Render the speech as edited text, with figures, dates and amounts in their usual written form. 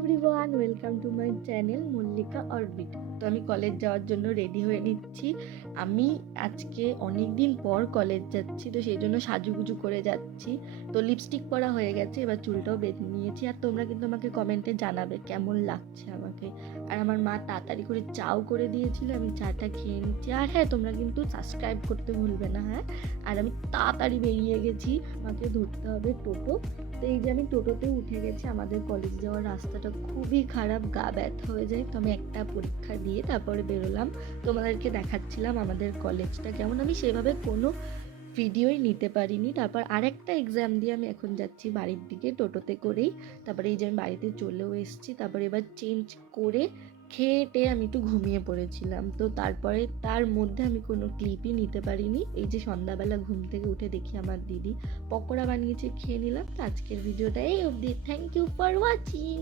Everyone, welcome to my channel Mallika orbit. তো আমি college যাওয়ার জন্য রেডি হয়ে নিচ্ছি। আমি আজকে অনেক দিন পর কলেজ যাচ্ছি, তো সেই জন্য সাজুগুজু করে যাচ্ছি। তো লিপস্টিক পরা হয়ে গেছে, এবার চুলটাও বেঁধে নিয়েছি। আর তোমরা কিন্তু আমাকে কমেন্টে জানাবে কেমন লাগছে আমাকে। আর আমার মা তাড়াতাড়ি করে চাও করে দিয়েছিল, আমি চাটা খেয়ে নিচ্ছি। আর হ্যাঁ, তোমরা কিন্তু সাবস্ক্রাইব করতে ভুলবে না। হ্যাঁ, আর আমি তাড়াতাড়ি বেরিয়ে গেছি, আমাকে ধরতে হবে টোটো। তো এই যে আমি টোটোতে উঠে গেছি। আমাদের কলেজ যাওয়ার রাস্তাটা খুবই খারাপ, গা ব্যথা হয়ে যায়। তো আমি একটা পরীক্ষা দিয়ে তারপরে বেরোলাম, তোমাদেরকে দেখাচ্ছিলাম আমাদের কলেজটা কেমন। আমি সেভাবে কোনো ভিডিওই নিতে পারিনি। তারপর আরেকটা এক্সাম দিয়ে আমি এখন যাচ্ছি বাড়ির দিকে টোটোতে করেই। তারপরে এই যে আমি বাড়িতে চলেও এসেছি। তারপরে এবার চেঞ্জ করে খেয়ে আমি একটু ঘুমিয়ে পড়েছিলাম। তো তারপরে তার মধ্যে আমি কোনো ক্লিপই নিতে পারিনি। এই যে সন্ধ্যাবেলা ঘুম থেকে উঠে দেখি আমার দিদি পকোড়া বানিয়েছে, খেয়ে নিলাম। তো আজকের ভিডিওটা এই অবধি। Thank you for watching.